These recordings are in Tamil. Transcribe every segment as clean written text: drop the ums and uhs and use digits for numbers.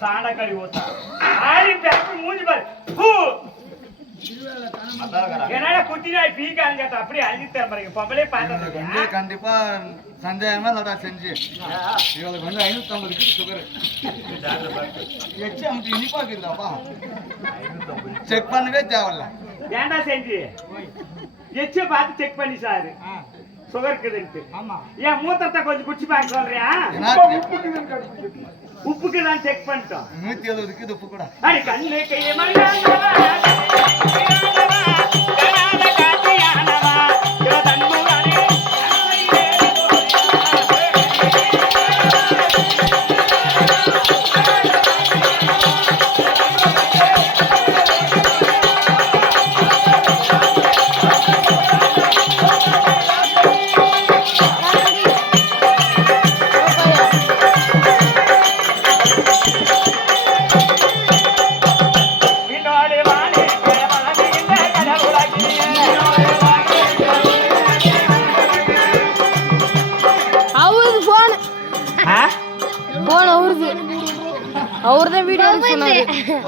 சாணக்காரி ஓத்தா ஆளி பேப்பர் மூஞ்சி பாரு என்னடா குட்டினாய் பீக்கான்னு கேட்டா அப்படியே அழிஞ்சு தரப்பாருங்க பொம்பளே பார்த்தா கண்டிப்பா சந்தேகமா லடா செஞ்சு இவளுக்கு வந்து 550 சுகர் எக்ஸாம் இனிப்பாக்குதாப்பா செக் பண்ணவே தேவையில்ல ஏன்டா செஞ்சு எச்ச பார்த்து செக் பண்ணி சாரு சுகர் இருக்குதுன்ட்டு ஏன் மூத்தத்தை கொஞ்சம் குடிச்சு பார்க்க சொல்றியா உப்புக்கு தான் செக் பண்ணிட்டோம் 170 உப்பு கூட அடி கண்ணு கையமா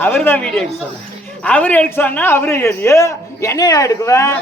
அவர்தான் வீடியோ எடுக்க சொன்னாரு அவரு எடுக்க சொன்னா அவரு எழுதியோ என்னையா எடுக்குவேன்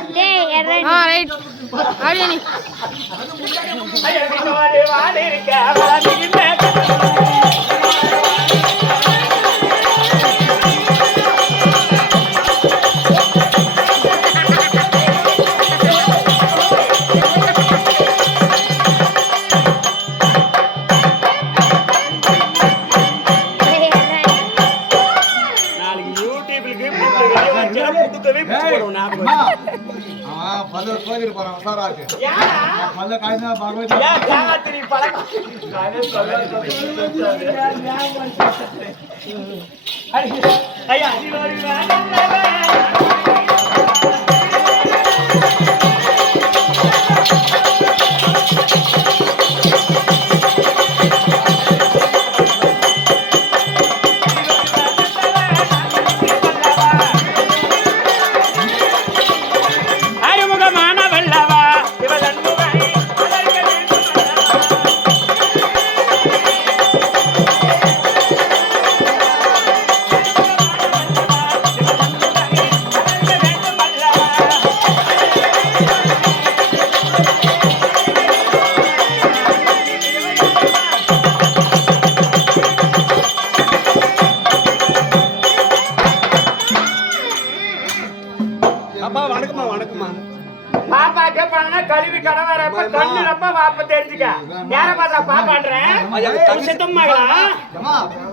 கல்வி கடவர கண்ணு ரொம்ப பாப்ப தெரிஞ்சுக்க நேரம் பார்த்தா பாப்பான்றேன்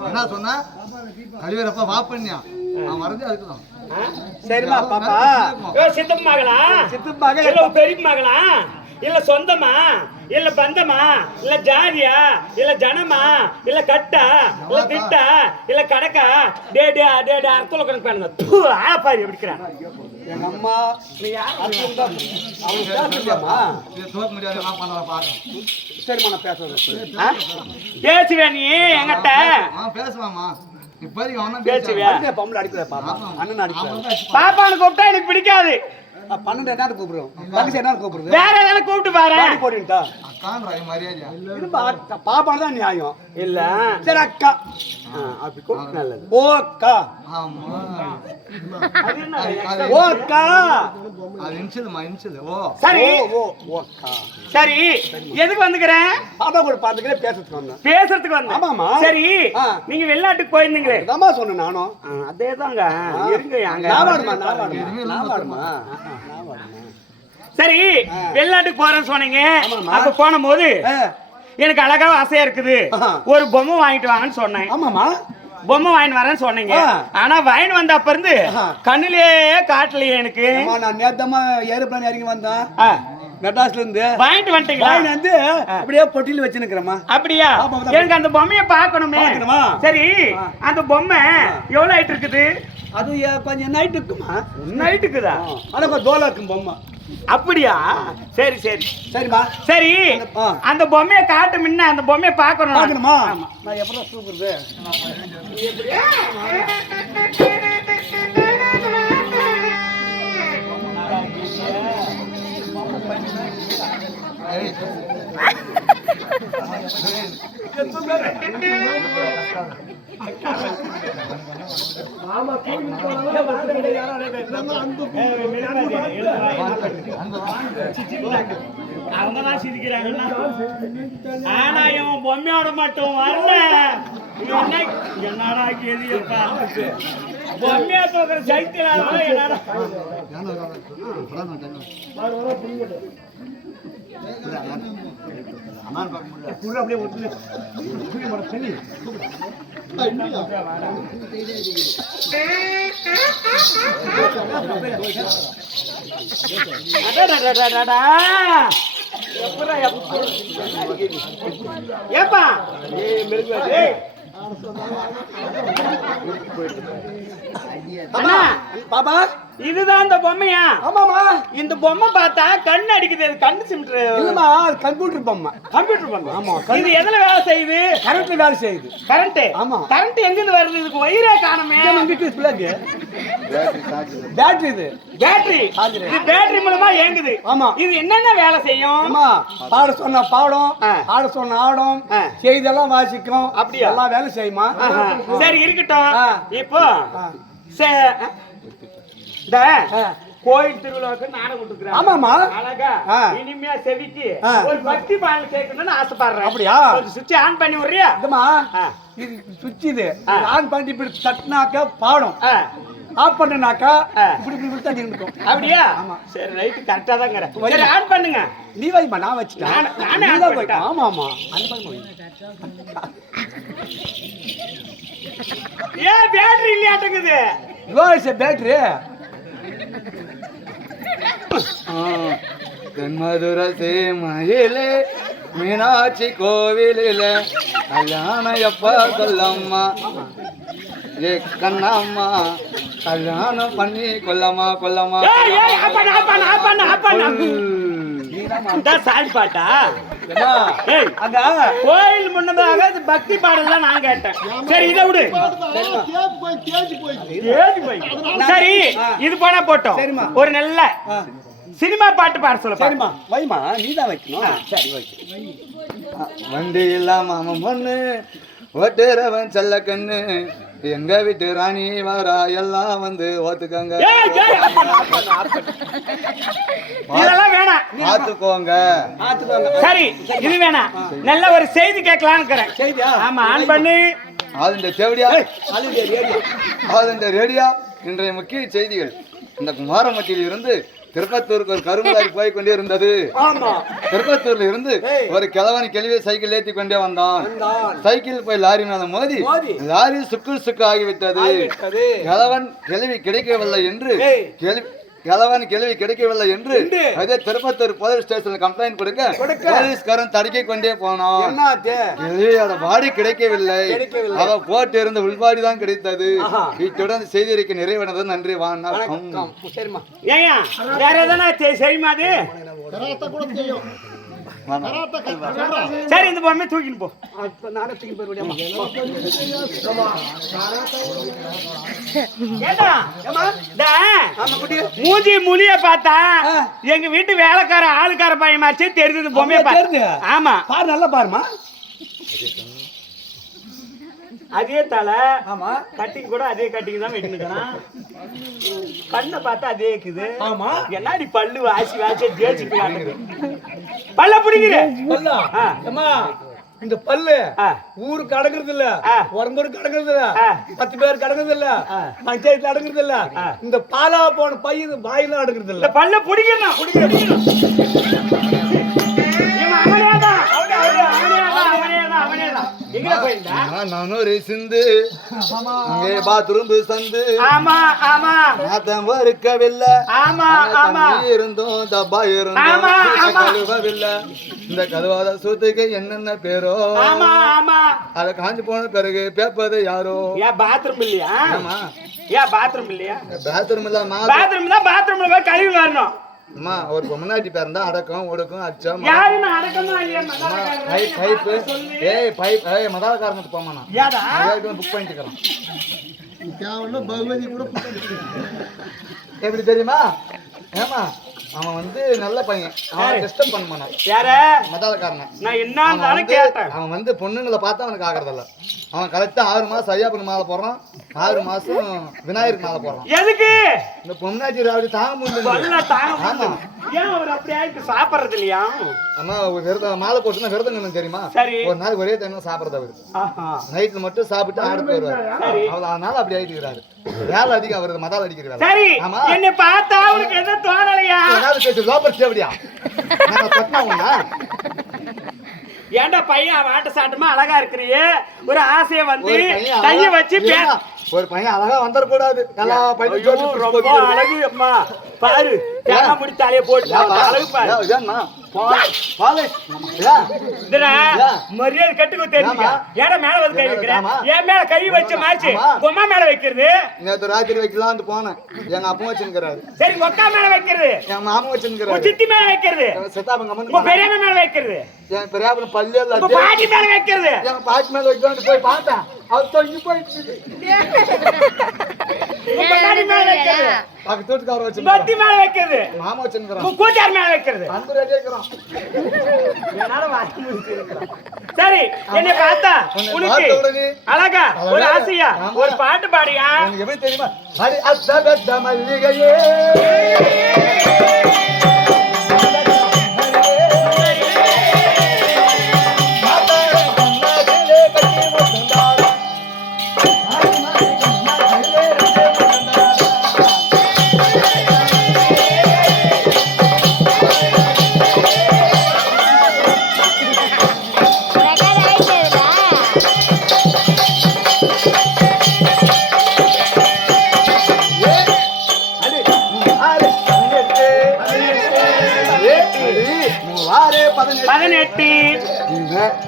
என்ன சொன்னா கழிவரப்ப வாப்பண்யா அவன் மறந்து அதுக்குதான் சரிமா பாப்பா சித்தம் மகளா சித்தம் மகள் இல்ல பெரிய மகளா இல்ல சொந்தமா இல்ல பந்தமா இல்ல ஜாதியா இல்ல ஜனமா இல்ல கட்டா இல்ல திட்டா இல்ல கடக்கா டே டே டே டே அர்த்தம் கணக்கு பண்ணுங்க ஆப்பாரி எப்படிக்கிறான் எங்க அம்மா நீ யார் சரிமா நான் பேசுவேன் பேசுவேன் நீ என்கிட்ட பேசுவாமா பாப்பான்னு கூப்பிட்டா எனக்கு பிடிக்காது 12 என்ன கூப்பிடுறோம் தங்கச்சி என்ன கூப்பிடுறது வேற ஏதாவது கூப்பிட்டு பாரு போடுட்டா அக்கான்ற மரியாதை இது பாப்பா தான் நியாயம் இல்ல சரி அக்கா அப்படி கூப்பிட்டு நல்லது ஓ அக்கா ஆமா அது என்ன ஓ அக்கா அது இன்சில் ஓ சரி ஓ ஓ அக்கா சரி எதுக்கு வந்துக்கறேன் பாப்பா கூட பாத்துக்கறேன் பேசுறதுக்கு வந்தேன் ஆமாமா சரி நீங்க வெளிநாட்டுக்கு போயிருந்தீங்களே அதாமா சொன்னேன் நானும் அதேதாங்க இருங்க அங்க நாவாடுமா சரி வெளிநாட்டுக்கு போறேன்னு சொன்னீங்க அப்ப போனபோது எனக்கு அழகா ஆசையா இருக்குது ஒரு பொம்மை வாங்கிட்டு வாங்கன்னு சொன்னேன் ஆமாமா பொம்மை வாங்கி வரேன்னு சொன்னீங்க ஆனா வாங்கி வந்த அப்ப இருந்து கண்ணிலே காட்டலையே எனக்கு நான் நேத்தமா ஏரோப்ளேன் இறங்கி வந்தேன் மெட்ராஸ்ல இருந்து வாங்கிட்டு வந்துட்டீங்களா? வாங்கிட்டு வந்து அப்படியே பொட்டியில வச்சுக்கிறேம்மா. அப்படியா? எனக்கு அந்த பொம்மையை பார்க்கணுமே. சரி, அந்த பொம்மை எவ்வளவு ஆயிட்டு இருக்குது? அது கொஞ்சம் நைட் இருக்குமா? நைட் இருக்குதா? ஆனா கொஞ்சம் தோலா இருக்கும் பொம்மை. அப்படியா? சரி சரி சரிம்மா. சரி, அந்த பொம்மையை காட்டு முன்ன அந்த பொம்மையை பார்க்கணும். பார்க்கணுமா? நான் எப்படா தூக்குறது? அவங்கதான் சிரிக்கிறாங்கன்னா, ஆனா இவன் பொம்மையோட மட்டும் வரல. என்னடா கேள்விப்பா, பொம்மையா தூக்குற சைக்கிள் என்னடா? ஏப்பா பாபா, இதுதான் இந்த பொம்மையா? ஆமாமா. இந்த பொம்மை பார்த்தா கண்ணு அடிக்குது. கண்ணு சிமிட்டு இல்லம்மா, கம்ப்யூட்டர் பொம்மை. கம்ப்யூட்டர் பொம்மை. ஆமா. இது எதுல வேலை செய்யுது? கரண்ட்ல வேலை செய்யுது. கரண்ட்? ஆமா. கரண்ட் எங்க இருந்து வருது? இதுக்கு வயிறே காணுமே. பேட்டரி இது. பேட்டரி. இது பேட்டரி மூலமா இயங்குது. ஆமா. இது என்னென்ன வேலை செய்யும்? ஆமா, பாட சொன்ன பாடம், ஆட சொன்ன ஆடம், செய்தெல்லாம் வாசிக்கும். அப்படியா? எல்லாம் வேலை செய்யுமா? சரி இருக்கட்டும். இப்போ கோயில் திருவிழாவுக்கு நாடகம் கொடுக்குறாங்க. ஆமாமா. அழகா இனிமையா செவிக்கு ஒரு பக்தி பாடல் கேட்கணும்னு ஆசைப்படுறேன். அப்படியா? சுவிட்ச் ஆன் பண்ணி விடுறியா? இதுமா, இது சுவிட்ச் இது ஆன் பண்ணி இப்படி தட்டினாக்க பாடும், ஆஃப் பண்ணனாக்கா இப்படி இப்படி தண்ணி இருக்கும். அப்படியா? சரி ரைட், கரெக்டா தாங்கற. சரி ஆன் பண்ணுங்க. நீ வைமா, நான் வச்சிட்டேன். நானே ஆன் பண்ணிட்டேன். ஆமா ஆமா. ஏன் பேட்டரி இல்லையாட்டங்குது? பேட்டரி தென்மதுரை மயிலே மீனாட்சி கோவிலில கல்யாணம் எப்ப சொல்லம்மா, ஏ கண்ணம்மா கல்யாணம் பண்ணி கொல்லம்மா கொல்லம்மா. பாட்டா அங்க கோயில் முன்னதாக பக்தி பாடல் தான் நான் கேட்டேன். சரி இதை விடு. சரி இது போனா போட்டோம். ஒரு நல்ல சினிமா பாட்டு பாட சொல்ல. சரிம்மா, வைமா, நீதான் வைக்கணும். சரி வைக்க. வண்டி இல்லாம அவன் பொண்ணு ஒட்டுறவன் செல்ல கண்ணு, எங்க வீட்டு ராணி வாரா எல்லாம் வந்து ஓத்துக்கங்க. இதெல்லாம் வேணாம், பாத்துக்கோங்க. சரி இது வேணாம். நல்ல ஒரு செய்தி கேட்கலான்னு இருக்கிறேன். செய்தியா? ஆமா, ஆன் பண்ணு. ஆளுண்ட செவடியா, ஆளுண்ட ரேடியா. இன்றைய முக்கிய செய்திகள். இந்த குமாரமட்டியில் இருந்து திருப்பத்தூருக்கு ஒரு கரும்புலாரி போய் கொண்டே இருந்தது. திருப்பத்தூர்ல இருந்து ஒரு கிழவன் கேள்வியை சைக்கிள் ஏத்தி கொண்டே வந்தான். சைக்கிள் போய் லாரி மேல மோதி லாரி சுக்கு ஆகிவிட்டது. கிழவன் கேள்வி கிடைக்கவில்லை என்று அதே திருப்பத்தூர் போலீஸ் ஸ்டேஷன்ல கம்ப்ளைண்ட் கொடுக்க போலீஸ்காரன் தடுக்கி கொண்டே போனான். கேள்வியோட பாடி கிடைக்கவில்லை, அவ போட்டு இருந்த உள்பாடி தான் கிடைத்தது. இத்துடன் செய்தி அறிக்கை நிறைவடைந்தது. நன்றி, வணக்கம். வேற எதனா சரிமா? சரி இந்த பொம்மை தூக்கின்னு போ. மூஞ்சி முனிய பார்த்தா எங்க வீட்டு வேலைக்கார ஆளுக்கார பையமாச்சு தெரிஞ்சது. பொம்மையை பாரு. ஆமா பாரு, நல்லா பாருமா. அதே தலை. ஆமா, கட்டிங் கூட அதே கட்டிங் தான் வெட்டினுக்கிறான். கண்ணை பார்த்தா அதே இருக்குது. ஆமா, என்னடி பல்லு வாசி தேய்ச்சி பல்ல பிடிக்கிற. இந்த பல்லு ஊருக்கு அடங்குறது இல்ல, உடம்புக்கு அடங்குறது இல்ல, 10 பேருக்கு அடங்குறது இல்ல, பஞ்சாயத்துல அடங்குறது இல்ல. இந்த பாலா போன பையன் வாயில அடங்குறது இல்ல. பல்ல பிடிக்கணும். அவனேதான் எங்க போயிருந்தா நானும் சிந்து அங்கே பாத்ரூம் சந்து ஆமா ஆமா நாத்தம் இருக்கவில்லை ஆமா ஆமா இருந்தோம் டப்பா ஆமா, இருந்தோம் ஆமா. கழுவவில்லை இந்த கழுவாத சூத்துக்கு என்னென்ன பேரோ ஆமா ஆமா அத காஞ்சு போன பிறகு பேப்பது யாரோ ஏன் பாத்ரூம் இல்லையா ஆமா ஏன் பாத்ரூம் இல்லையா பாத்ரூம் இல்லாம பாத்ரூம் தான் பாத்ரூம்ல போய் கழுவி வரணும் அம்மா ஒரு பொம்மநாட்டி பேர் இருந்தா அடக்கம் ஒடுக்கும் அச்சம் யாருன்னு அடக்கமா இல்லையா பைப்பு ஏய் பைப் ஏய் மதாக்காரனுக்கு போமாண்ணா ஏடா புக் பண்ணிட்டு இருக்கிறான் எப்படி தெரியுமா ஏமா அவன் வந்து நல்ல பையன் அவன் டிஸ்டர்ப் பண்ண மாட்டான் யார மதாக்காரன் நான் என்ன கேட்டேன் அவன் வந்து பொண்ணுங்களை பார்த்தா அவனுக்கு ஆகிறதில்ல அவன் கரெக்டா 6 மாசம் ஐயாப்பன் மாலை போடுறான் 6 மாசம் விநாயகருக்கு மாலை போடுறான் எதுக்கு இந்த பொண்ணாச்சி அப்படி தாங்க முடியல வல்ல தாங்க ஆமா ஏன் அவர் அப்படியே ஆயிட்டு சாப்பிடுறது இல்லையா அம்மா ஒரு விரதம் மாலை போட்டுன்னா விரதம் நின்னு தெரியுமா சரி ஒரு நாள் ஒரே டைம் சாப்பிடுறது அவரு ஆஹா நைட்ல மட்டும் சாப்பிட்டு ஆடு போயிடுவாரு சரி அதனால அப்படி ஆயிட்டு வேலை அதிகம் அவரது மதால் அடிக்கிறாரு சரி ஆமா என்ன பார்த்தா அவனுக்கு எதுவும் தோணலையா ஏதாவது பேச்சு லோபர் சேவடியா நான் பத்தினா உன்ன ஏன்டா பையன் அவன் ஆட்ட சாட்டமா அழகா இருக்கிறியே ஒரு ஆசைய வந்து ஒரு பையன் கைய வச்சு ஏம்மா, ஒரு பையன் அழகா வந்துடக்கூடாது எல்லா ஐயோ, ரொம்ப அழகு அம்மா பாரு தேங்காய் முடி தலைய போட்டு அழகு பாரு மரியாதை கட்டுக்கு தெரியுங்க ஏடா மேல வந்து கை வைக்கிறேன் என் மேல கை வச்ச மாச்சு உமா மேல வைக்கிறது நேற்று ராத்திரி வைக்கலாம்னு போனேன் எங்க அப்பா வச்சுக்கிறாரு சரி ஒக்கா மேல வைக்கிறது என் மாமா வச்சுக்கிறாரு சித்தி மேல வைக்கிறது சித்தாபங்க உங்க பெரியம்மா மேல வைக்கிறது என் பெரியாபுரம் பள்ளி உங்க பாட்டி மேல வைக்கிறது என் பாட்டி மேல வைக்கலாம்னு போய் பார்த்தேன் அவர் தொங்கி போயிடுச்சு உங்க பொண்டாட்டி மேல வைக்கிறது பக்கத்து வீட்டுக்கார வச்சு பத்தி மேல வைக்கிறது மாமா வச்சுக்கிறான் உங்க கூட்டார் மேல வைக்கிறது அன்பு ரெடி இருக்கிறான் என்னால வாங்கி முடிச்சிருக்கிறேன் சரி என்ன பார்த்தா உன்னை உனக்கு பார்த்த உடனே அழகா ஒரு ஆசையா ஆமா. ஒரு பாட்டு பாடியா உனக்கு எப்படி தெரியுமா அடி அத்த பெத்த மல்லிகையே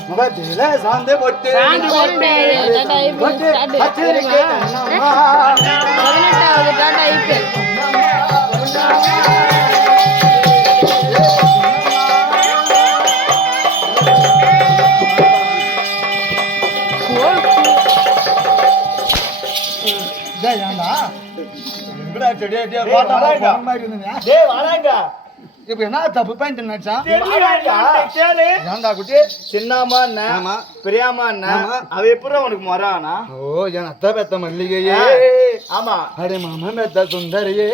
முகத்தில சாந்து போட்டு இப்ப என்ன தப்பு பண்ணிட்டு நினைச்சா ஏன்டா குட்டி சின்னம்மா ஆமா பெரியாமா ஆமா. அவ எப்படி உனக்கு மொறானா ஓ என் அத்தை பெத்த மல்லிகையே ஆமா அடே மாமா பெத்த சுந்தரியே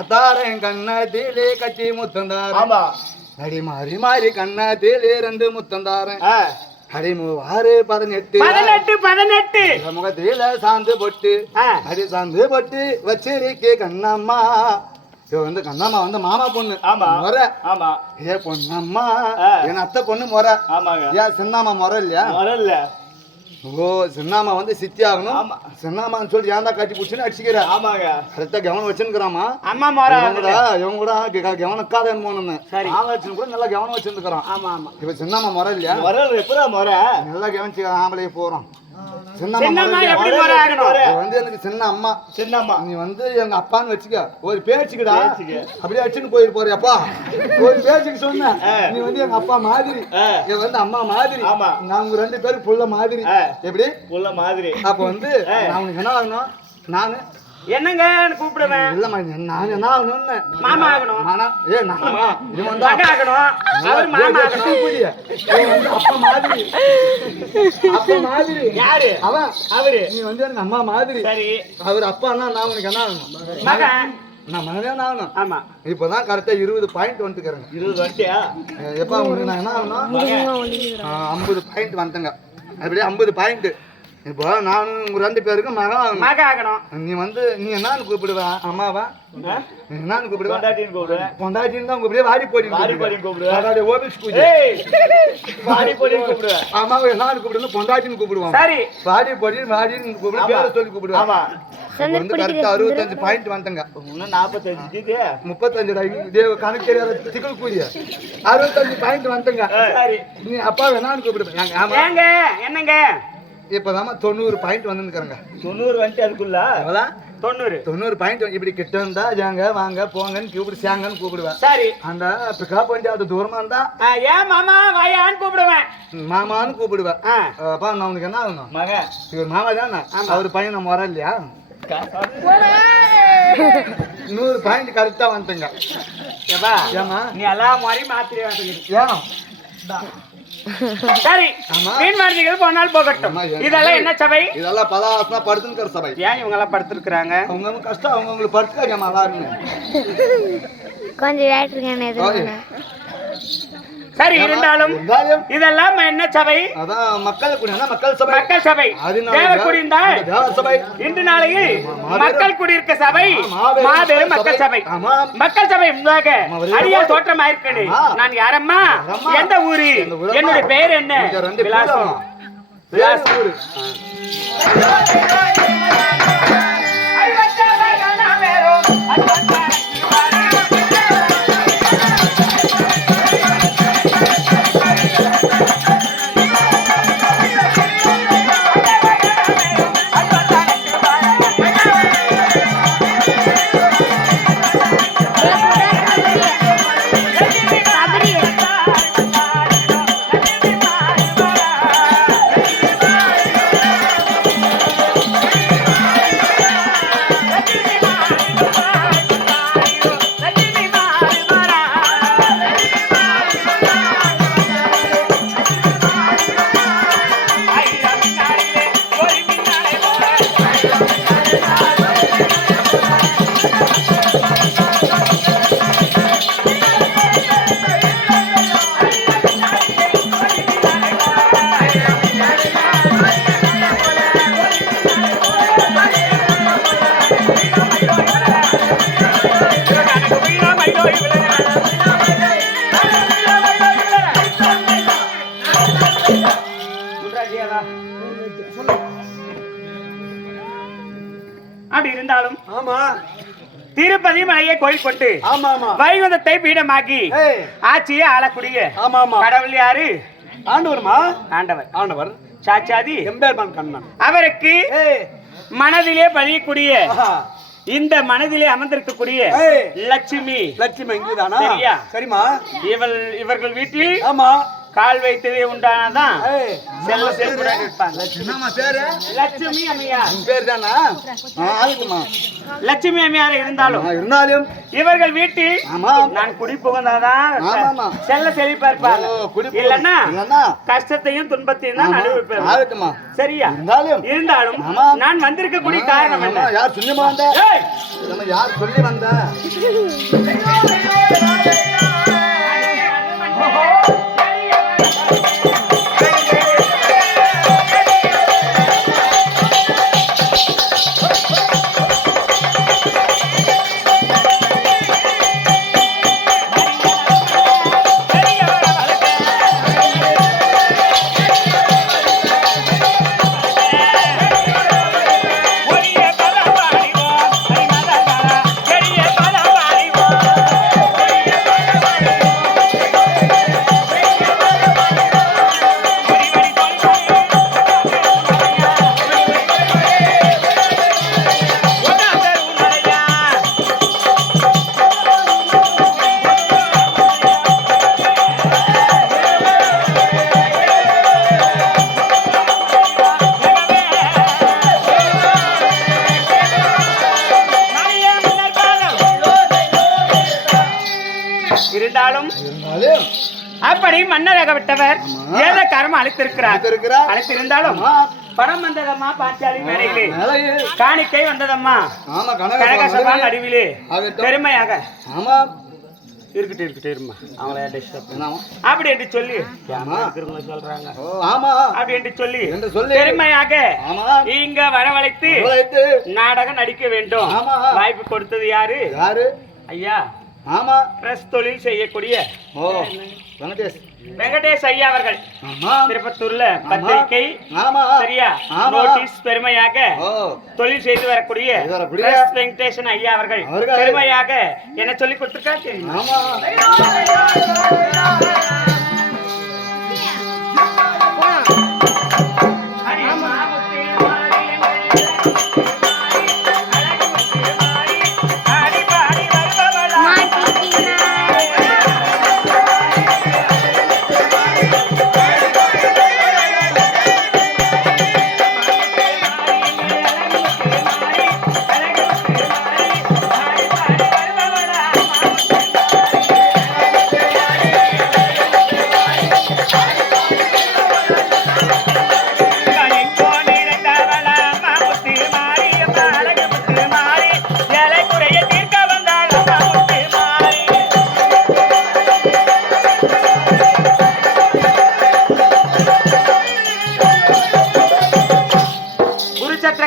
அத்தாரன் கண்ணாத்திலே கட்டி முத்தந்தாரன் ஆமா அடி மாறி மாறி கண்ணாத்திலே 2 முத்தந்தாரன் அடி 3 18 18 முகத்தில சாந்து பொட்டு அடி சாந்து பொட்டு வச்சிருக்கே கண்ணம்மா இவ வந்து கண்ணம்மா வந்து மாமா பொண்ணு ஆமா முறை ஆமா ஏ பொண்ணம்மா என் அத்தை பொண்ணு முறை ஆமாங்க ஏன் சின்னம்மா முறை இல்லையா வரல ஓ சின்னம்மா வந்து சித்தி ஆகணும் ஆமா. சின்னம்மான்னு சொல்லி ஏன்டா கட்டி பிடிச்சுன்னு அடிச்சுக்கிற ஆமாங்க கரெக்டா கவனம் வச்சுருக்கிறாமா அம்மா மோரா இவன் கூட கவனம் இருக்காத போனோன்னு ஆம்பளை வச்சுன்னு கூட நல்லா கவனம் வச்சிருந்துக்கிறான் ஆமா ஆமா இப்ப சின்னம்மா முறை இல்லையா வரல எப்படா மொற நல்லா கவனிச்சு ஆம்பளையே போறோம் சின்னம்மா எப்படி மோரா ஆகணும் இவ வந்து எனக்கு சின்ன அம்மா சின்னம்மா நீ வந்து எங்க அப்பான்னு வச்சுக்க ஒரு பேச்சுக்குடா பேச்சுக்கு. அப்படியே வச்சுன்னு போயிட்டு போறியாப்பா ஒரு பேச்சுக்கு சொன்ன நீ வந்து எங்க அப்பா மாதிரி இவ வந்து அம்மா மாதிரி ஆமா. நாங்க 2 பேரும் புள்ள மாதிரி எப்படி புள்ள மாதிரி அப்ப வந்து நான் உனக்கு என்ன ஆகணும் நானு என்னங்க கூப்பிடுவேன் இல்லம்மா நான் என்ன ஆகணும்னு மாமா ஆகணும் நானா நானா இவன் தான் மகன் ஆகணும் அவர் மாமா ஆகணும் இவன் வந்து அப்பா மாதிரி அப்பா மாதிரி யாரு அவன் அவரு நீ வந்து எனக்கு அம்மா மாதிரி சரி அவர் அப்பான்னா நான் உனக்கு என்ன ஆகணும் மகன் நான் மகனே ஆகணும் ஆமா இப்பதான் கரெக்டா 20 பாயிண்ட் வந்துக்கிறேங்க 20 வண்டியா எப்ப உங்களுக்கு நான் என்ன ஆகணும் 50 பாயிண்ட் வந்துங்க அப்படியே 50 பாயிண்ட் இப்போ நானும் உங்க 2 பேருக்கும் மகன் மக ஆகணும். நீ என்னன்னு கூப்பிடுவா? அம்மாவா? என்னன்னு கூப்பிடுவா? பொண்டாட்டின்னு கூப்பிடுவேன். பொண்டாட்டின்னு தான் கூப்பிடுவேன். வாடி போடி கூப்பிடுவேன். அதாவது ஓபிஸ் பூஜை. வாடி போடின்னு கூப்பிடுவேன். அம்மாவை என்னன்னு கூப்பிடுவேன்? பொண்டாட்டின்னு கூப்பிடுவான். சரி. வாடி போடி வாடின்னு கூப்பிடு, பேரை சொல்லி கூப்பிடுவான். ஆமா. வந்து கரெக்டா 65 பாயிண்ட் வந்துங்க. இன்னும் 45 35 கணக்கு தெரியாத சிக்கல் கூடிய 65 பாயிண்ட் வந்துங்க. சரி. நீ அப்பா என்னன்னு கூப்பிடுவேன்? ஏங்க என்னங்க இப்பதாம 90 பாயிண்ட் வந்துருக்காங்க. 90 வந்துட்டு அதுக்குள்ள 90 பாயிண்ட் இப்படி கிட்ட இருந்தா ஜாங்க வாங்க போங்கன்னு கூப்பிடு, சேங்கன்னு கூப்பிடுவேன். சரி. அந்த பிக்கப் பண்ணி அது தூரமா இருந்தா ஏன் மாமா வாயான்னு கூப்பிடுவேன். மாமான்னு கூப்பிடுவேன். அப்பா நான் உனக்கு என்ன ஆகணும்? மக இவர் மாமா தானே, அவர் பையன் நம்ம வர இல்லையா? 100 பாயிண்ட் கரெக்டா வந்துங்க. ஏமா நீ எல்லா மாதிரி மாத்திரை ஏன் சரி. மீன் மருந்துகள் போனால் போகட்டும். இதெல்லாம் என்ன சபை? இதெல்லாம் பலாசனா படுத்துக்கிற சபை. ஏன் இவங்க எல்லாம் படுத்துருக்காங்க? அவங்க கஷ்டம், அவங்களுக்கு படுத்துக்காங்க எல்லாருமே. கொஞ்சம் வேட்டிருக்கேன். சரி, இருந்தாலும் இதெல்லாம் என்ன சபை? அதான் மக்கள் குடினா மக்கள் சபை. மக்கள் சபை. தேவர் குடிந்தால் தேவர் சபை. இன்று நாளையில் மக்கள் குடியிருக்க சபை மாபெரும் மக்கள் சபை. மக்கள் சபை முன்னாக அடியால் தோற்றம் ஆயிருக்கேன். நான் யாரம்மா? எந்த ஊரு? என்னுடைய பெயர் என்ன? விலாசம். ஊரு அப்படி இருந்தாலும் ஆமா திருப்பதி மலையை கோயில் கொண்டு ஆமா ஆமா வைகுந்தத்தை பீடமாக்கி ஆட்சியை ஆளக்கூடிய ஆமா ஆமா கடவுள் யாரு? ஆண்டவர்மா. ஆண்டவர் சாட்சாதி எம்பெருமான் கண்ணன். அவருக்கு மனதிலே பதியக்கூடிய இந்த மனதிலே அமர்ந்திருக்கக்கூடிய லட்சுமி இங்குதானா? சரியா? சரிமா. இவர்கள் வீட்டில் ஆமா கால் வைத்ததே உண்டானதான் செல்ல செல்வடன் இருப்பாங்க. என்னம்மா பேரு? லட்சுமி அம்மையார். உன் பேர் தானா? ஆளுக்குமா லட்சுமி அம்மையார் இருந்தாலும் இவர்கள் வீட்டில் ஆமா நான் குடி புகுந்தாதான் செல்ல செழிப்பா இருப்பாங்க. இல்லன்னா கஷ்டத்தையும் துன்பத்தையும் தான் அனுபவிப்பேன். சரியா? இருந்தாலும் நான் வந்திருக்கக்கூடிய காரணம் என்ன? யார் சொல்லி வந்த? யார் சொல்லி வந்த? இருந்தாலும் அப்படி மன்னராகவிட்டவர் ஏத கர்மம் அழைத்திருந்தாலும் பணம் வந்ததம்மா பாஞ்சாலி மேடையிலே, காணிக்கை வந்ததம்மா கனகசபா நடுவிலே பெருமையாக. இருக்கட்டும் இருமா அவங்கள டிஸ்டர்ப் என்னவா? அப்படி என்று சொல்லி ஆமா. இருக்கிறவங்க சொல்றாங்க ஓ ஆமா அப்படி என்று சொல்லி என்று சொல்லி பெருமையாக ஆமா இங்க வரவழைத்து உழைத்து. நாடகம் நடிக்க வேண்டும் ஆமா. வாய்ப்பு கொடுத்தது யாரு யாரு? ஐயா ஆமா பிரஸ் தொழில் செய்யக்கூடிய ஓ வெங்கடேஷ். வெங்கடேஷ் ஐயா அவர்கள் ஆமா திருப்பத்தூர்ல பத்திரிகை ஆமா சரியா ஆமா. நோட்டீஸ் பெருமையாக ஓ தொழில் செய்து வரக்கூடிய செய்து வரக்கூடிய பிரஸ் வெங்கடேசன் ஐயா அவர்கள் அவர்கள் பெருமையாக என்ன சொல்லி கொடுத்திருக்கா தெரியுமா? ஆமா அடி மாமுத்து மாறி அழகு முத்து மாறி ஆடி பாடி வருபவளா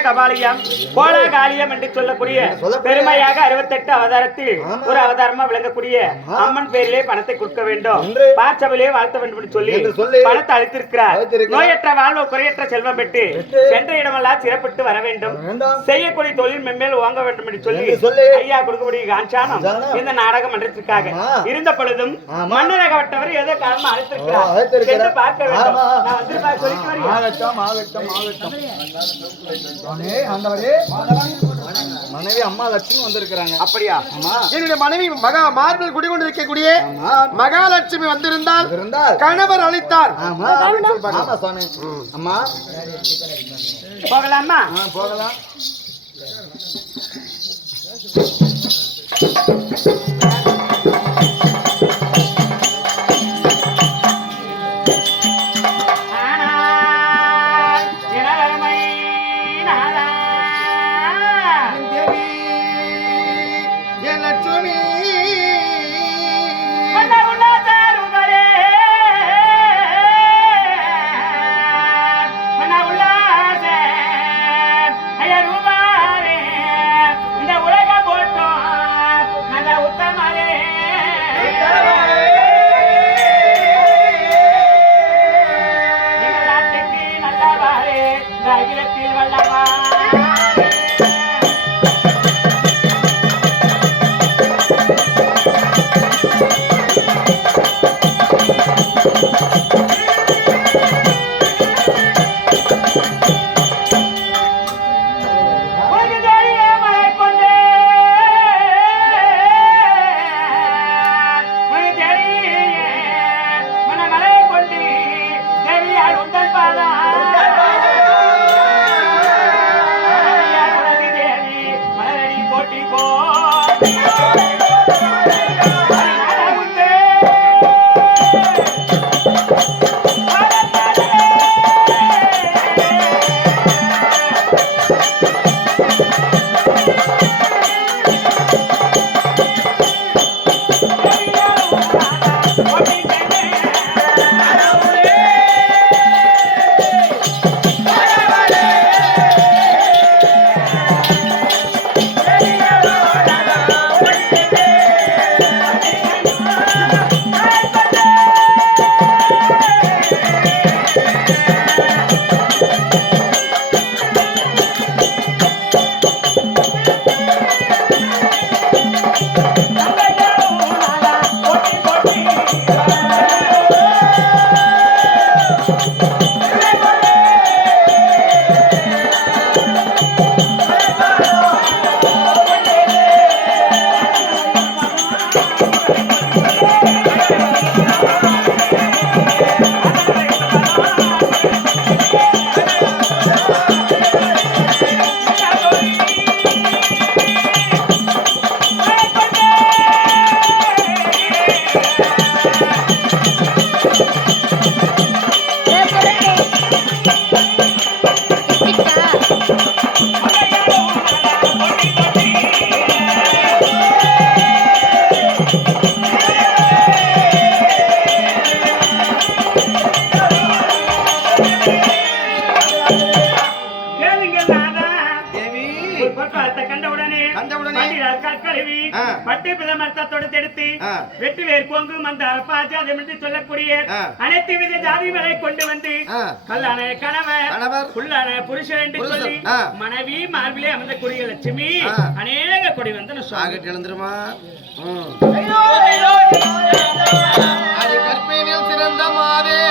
கபாலியம் கோலாகாலியம் என்று சொல்லக்கூடிய பெருமையாக 68 அவதாரத்தில் ஒரு அவதாரமா விளங்கக்கூடிய அம்மன் பேரிலே பணத்தை கொடுக்க வேண்டும் பார்ச்சபையிலே வாழ்த்த வேண்டும் என்று சொல்லி பணத்தை அளித்திருக்கிறார் நோயற்ற வாழ்வு குறையற்ற செல்வம் பெற்று சென்ற இடமெல்லாம் சிறப்பிட்டு வர வேண்டும் செய்யக்கூடிய தொழில் மென்மேல் வாங்க வேண்டும் என்று சொல்லி ஐயா கொடுக்கக்கூடிய காஞ்சானம் இந்த நாடக மன்றத்திற்காக இருந்த பொழுதும் மன்னரகவட்டவர் ஏதோ காரணமா அழைத்திருக்கிறார் சென்று பார்க்க வேண்டும் நான் வந்து சொல்லிட்டு வரேன் ஆகட்டும் ஆகட்டும் ஆகட்டும் மனைவி அம்மா லட்சுமி வந்திருக்கிறாங்க. அப்படியா? ஆமா. என்னுடைய மனைவி மகா மார்பில் குடிகொண்டு இருக்கக்கூடிய மகாலட்சுமி வந்திருந்தால் கணவர் அளித்தார். ஆமா ஆமா சுவாமி. அம்மா போகலாமா? போகலாம். அடையாளத்தை கண்டவுடனே மண்டியார் கற்கருவி பட்டு பிரதமர்த்தத்தோடு தெடுத்து வெட்டு வேர் கொங்கு மந்தார பாஜாதம் என்று சொல்லக்கூடிய அனைத்து வித ஜாதிகளை கொண்டு வந்து கல்லான கணவர் புல்லான புருஷன் என்று சொல்லி மனைவி மார்பிலே அமர்ந்த கொடிய லட்சுமி அநேக கொடி வந்து எழுந்துருமா அது கற்பினில் சிறந்த மாதே